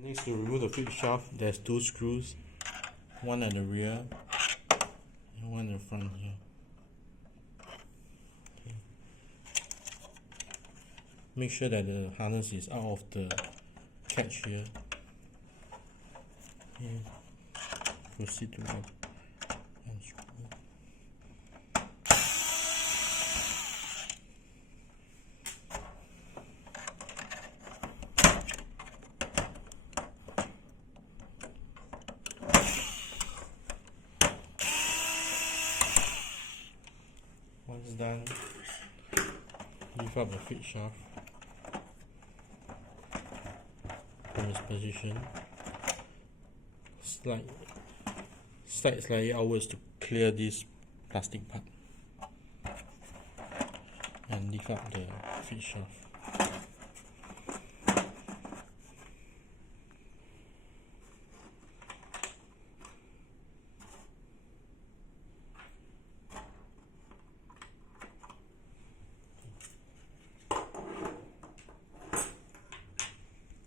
Next, to remove the feed shaft, there's two screws, one at the rear and one in the front here. Okay. Make sure that the harness is out of the catch here. Okay. Proceed to unscrew. Once done, lift up the feed shaft from its position, slide slightly outwards to clear this plastic part, and lift up the feed shaft.